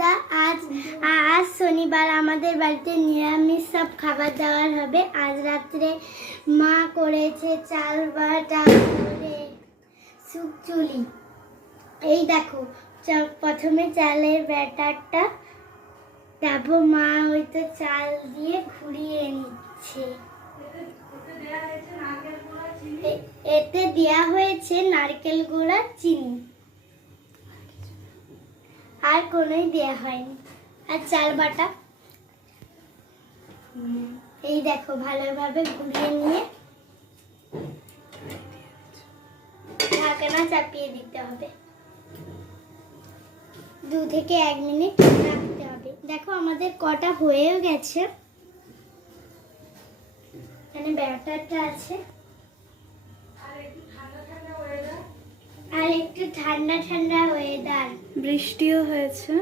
বন্ধুরা, আজ আজ শনিবার আমাদের বাড়িতে নিরামিষ সব খাবার দাবার হবে। আজ রাত্রে মা করেছে চাল বাটা করে শুকচুলি। এই দেখো, প্রথমে চালের ব্যাটারটা, তারপর মা হয়তো চাল দিয়ে ঘুরিয়ে নিচ্ছে। এতে দেয়া হয়েছে নারকেল গুঁড়া, চিনি, আর কোনোই দেয়া হয়নি। আর চাল বাটা এই দেখো ভালোভাবে ঘুরিয়ে নিয়ে ঢাকনা চাপিয়ে দিতে হবে। 2 থেকে 1 মিনিট রাখতে হবে। দেখো আমাদের কটা হয়েও গেছে। এখানে ব্যাটারটা আছে, আর একটু ঠান্ডা ঠান্ডা ওয়েদার, বৃষ্টিও হয়েছে।